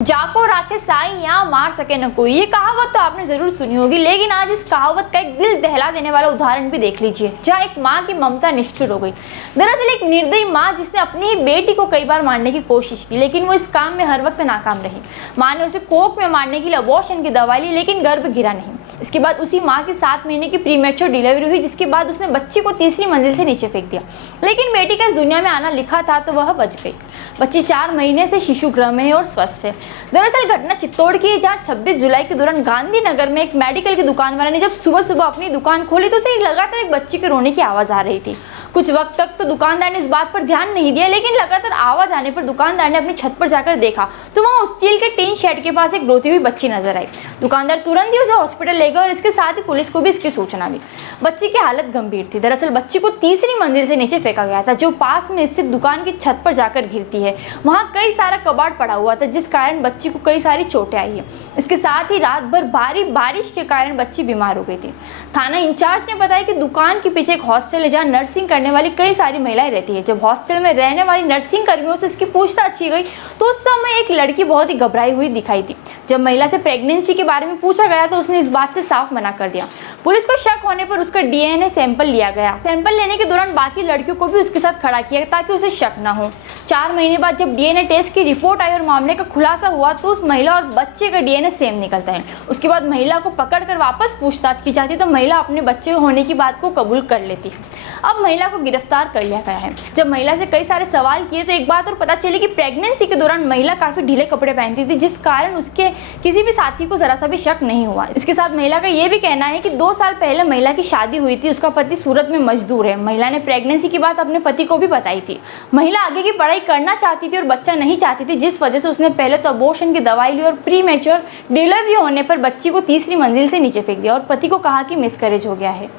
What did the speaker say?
जाको राखे साई या मार सके न कोई, ये कहावत तो आपने जरूर सुनी होगी। लेकिन आज इस कहावत का एक दिल दहला देने वाला उदाहरण भी देख लीजिए, जहाँ एक माँ की ममता निष्ठुर हो गई। दरअसल एक निर्दयी माँ जिसने अपनी ही बेटी को कई बार मारने की कोशिश की, लेकिन वो इस काम में हर वक्त नाकाम रही। माँ ने उसे कोक में मारने के लिए अबॉर्शन की दवा ली, लेकिन गर्भ गिरा नहीं। इसके बाद उसी माँ की 7 महीने की प्रीमेच्योर डिलीवरी हुई, जिसके बाद उसने बच्ची को तीसरी मंजिल से नीचे फेंक दिया। लेकिन बेटी का इस दुनिया में आना लिखा था तो वह बच गई। बच्ची 4 महीने से शिशु गृह में है और स्वस्थ है। दरअसल घटना चित्तौड़ की है, जहाँ 26 जुलाई के दौरान गांधीनगर में एक मेडिकल की दुकान वाले ने जब सुबह सुबह अपनी दुकान खोली तो उसे लगातार एक बच्ची के रोने की आवाज आ रही थी। कुछ वक्त तक तो दुकानदार ने इस बात पर ध्यान नहीं दिया, लेकिन लगातार आवाज आने पर दुकानदार ने अपनी छत पर जाकर देखा तो वहाँ उस स्टील के टीन शेड के पास एक रोती हुई बच्ची नजर आई। दुकानदार तुरंत ही उसे हॉस्पिटल ले गया और इसके साथ ही पुलिस को भी इसकी सूचना दी। बच्ची की हालत गंभीर थी। दरअसल बच्ची को तीसरी मंजिल से नीचे फेंका गया था, जो पास में स्थित दुकान की छत पर जाकर गिरती है। वहाँ कई सारा कबाड़ पड़ा हुआ था, जिस कारण बच्ची को कई सारी चोटें आई है। इसके साथ ही रात भर भारी बारिश के कारण बच्ची बीमार हो गई थी। थाना इंचार्ज ने बताया कि दुकान के पीछे एक हॉस्टल है, जहाँ नर्सिंग करने वाली कई सारी महिलाएं रहती है। जब हॉस्टल में रहने वाली नर्सिंग कर्मियों से इसकी पूछताछ की गई तो उस समय एक लड़की बहुत ही घबराई हुई दिखाई दी। जब महिला से प्रेगनेंसी के बारे में पूछा गया तो उसने इस बात से साफ मना कर दिया। पुलिस को शक होने पर उसका डीएनए सैंपल लिया गया। सैंपल लेने के दौरान बाकी लड़कियों को भी उसके साथ खड़ा किया ताकि उसे शक न हो। 4 महीने बाद जब डीएनए टेस्ट की रिपोर्ट आई और मामले का खुलासा हुआ तो उस महिला और बच्चे का डीएनए सेम निकलता है। उसके बाद महिला को पकड़कर वापस पूछताछ की जाती है तो महिला अपने बच्चे होने की बात को कबूल कर लेती है। अब महिला को गिरफ्तार कर लिया गया है। जब महिला से कई सारे सवाल किए तो एक बात और पता चली कि प्रेगनेंसी के दौरान महिला काफी ढीले कपड़े पहनती थी, जिस कारण उसके किसी भी साथी को जरा सा भी शक नहीं हुआ। इसके साथ महिला का यह भी कहना है कि 2 साल पहले महिला की शादी हुई थी। उसका पति सूरत में मजदूर है। महिला ने प्रेगनेंसी की बात अपने पति को भी बताई थी। महिला आगे की पढ़ाई करना चाहती थी और बच्चा नहीं चाहती थी, जिस वजह से उसने पहले तो अबॉर्शन की दवाई ली और प्रीमेच्योर डिलीवरी होने पर बच्ची को तीसरी मंजिल से नीचे फेंक दिया और पति को कहा कि मिसकैरेज हो गया है।